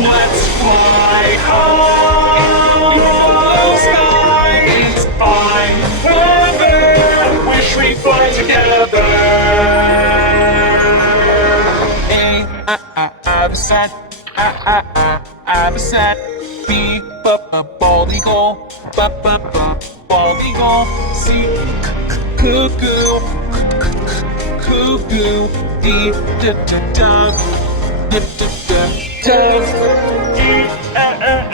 Let's fly high in the blue sky. It's fine weather. I wish we'd fly together. I'm sad. I'm sad. B, bald eagle. Bald eagle. C, cuckoo. Cuckoo. D, dove. Dove. E,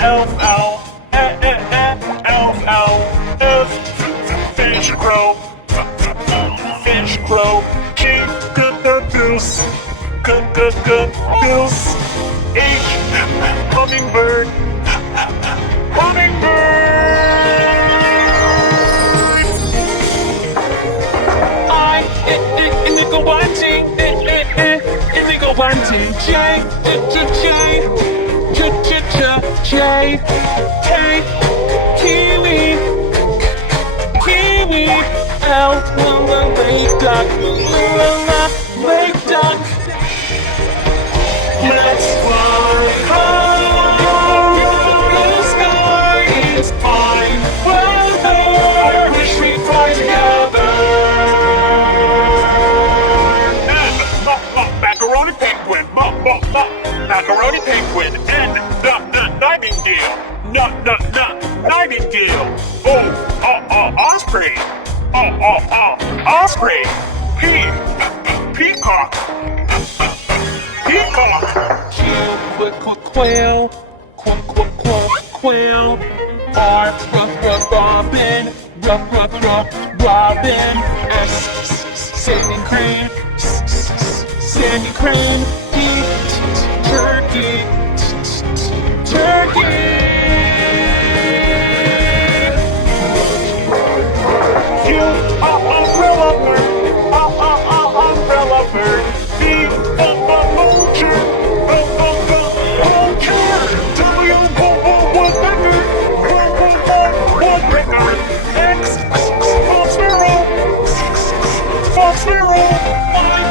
elf, owl. Elf, owl. F, fish, crow. Fish, crow. G, goose. Goose. H, hummingbird. Hummingbird. I, indigo bunting. Indigo bunting. J, J, K, kiwi. Kiwi. L, lake duck. Lake duck. Let's fly high in the blue sky. It's fine weather. I wish we'd fly together. Macaroni penguin. Macaroni penguin. N, nightingale. Nightingale. O, osprey. Osprey. P, peacock. Peacock. Q, quail. Quail. R, robin. Robin. S, sandy crane. Sandy crane. T, turkey. Turkey. Q, umbrella bird. Umbrella bird. V, vulture. Vulture. W, woodpecker. Woodpecker. X, fox sparrow. Fox sparrow. Y,